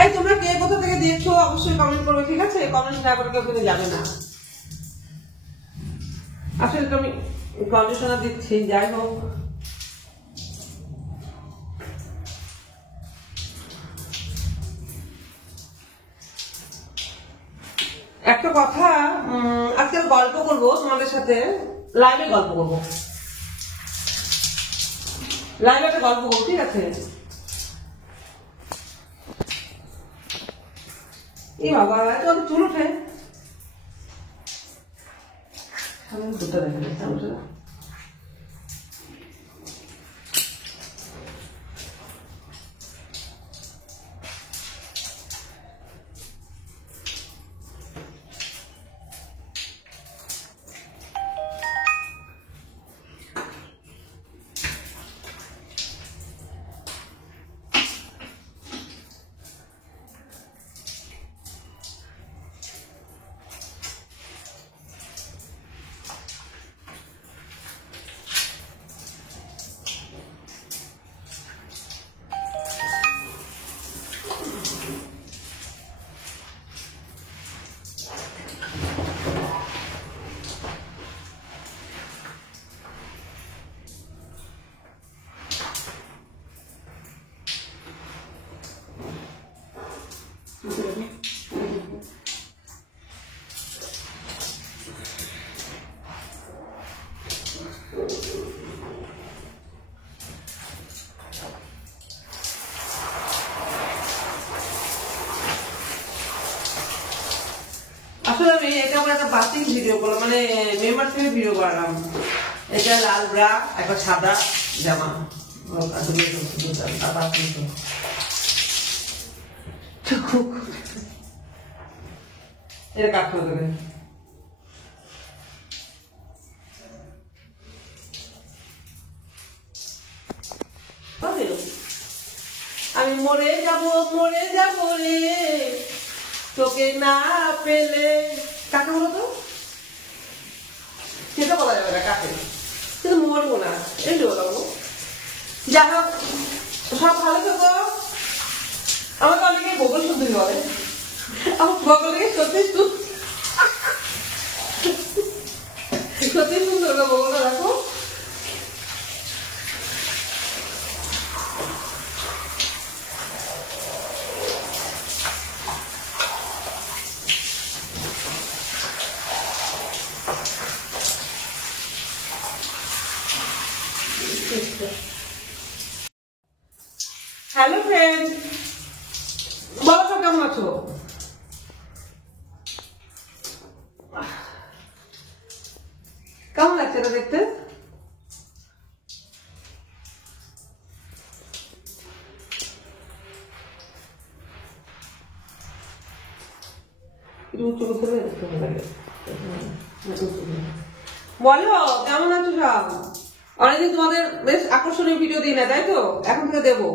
এই তোমরা কে কোথা থেকে দেখছো অবশ্যই কমেন্ট করবে, ঠিক আছে? কমেন্ট না করে কেউ কিন্তু যাবে না। আসলে তো আমি কন্ডিশনার দিচ্ছি, যাই হোক। একটা কথা, আজকে গল্প করবো তোমাদের সাথে, লাইভে গল্প করবো, লাইভে একটা গল্প করবো, ঠিক আছে? এই বাবা এত চুল উঠে দুটো দেখে আসলে আমি এটা আমার একটা বাসিক ভিডিও করলাম, মানে মেম্বার থেকে ভিডিও করলাম। এটা লাল ব্রা, একটা সাদা জামা, এটা কাটতে হবে। আমি মরে যাব রে তোকে না পেলে, কাকে বলো তো? সেটা বলা যাবে না কাকে, কিন্তু মরবো না, এই বলবো। যাই হোক, সব ভালো থাকো। আমাকে অনেকে বগল সুন্দরী বলে, আমার বগলকে সত্যি সত্যি সুন্দর বগলটা রাখো। হ্যালো ফ্রেন্ড, বলো সব কেমন আছো? কেমন লাগছে এটা দেখতে? বলো কেমন আছো সব? অনেকদিন তোমাদের বেশ আকর্ষণীয় ভিডিও দিই না, তাই তো? এখন থেকে দেবো।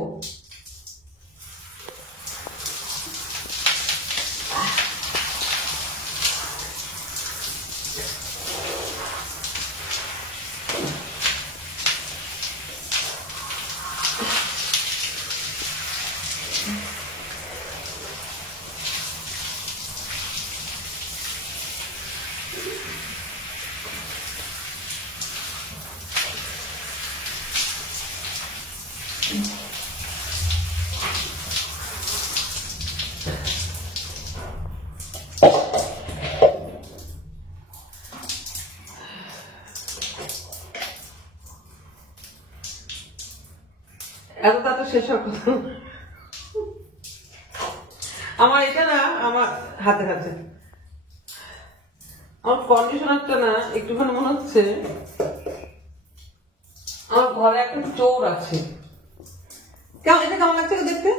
এত তা তো শেষ হওয়ার কথা। আমার এটা না, আমার হাতে হাতে আমার কন্ডিশনারটা না একটুখানি মনে হচ্ছে আমার ঘরে একটা চোর আছে। কেমন, এটা কেমন লাগছে দেখতে?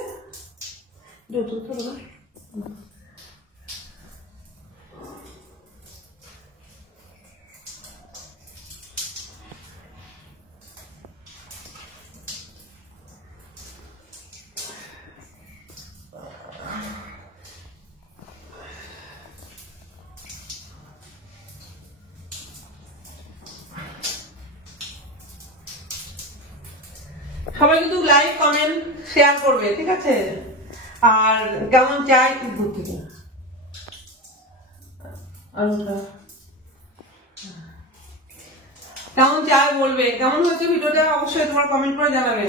সবাই কিন্তু লাইক কমেন্ট শেয়ার করবে, ঠিক আছে? আর কেমন চাই দূর থেকে কেমন চাই বলবে, কেমন হয়েছে ভিডিওটা অবশ্যই তোমার কমেন্ট করে জানাবে।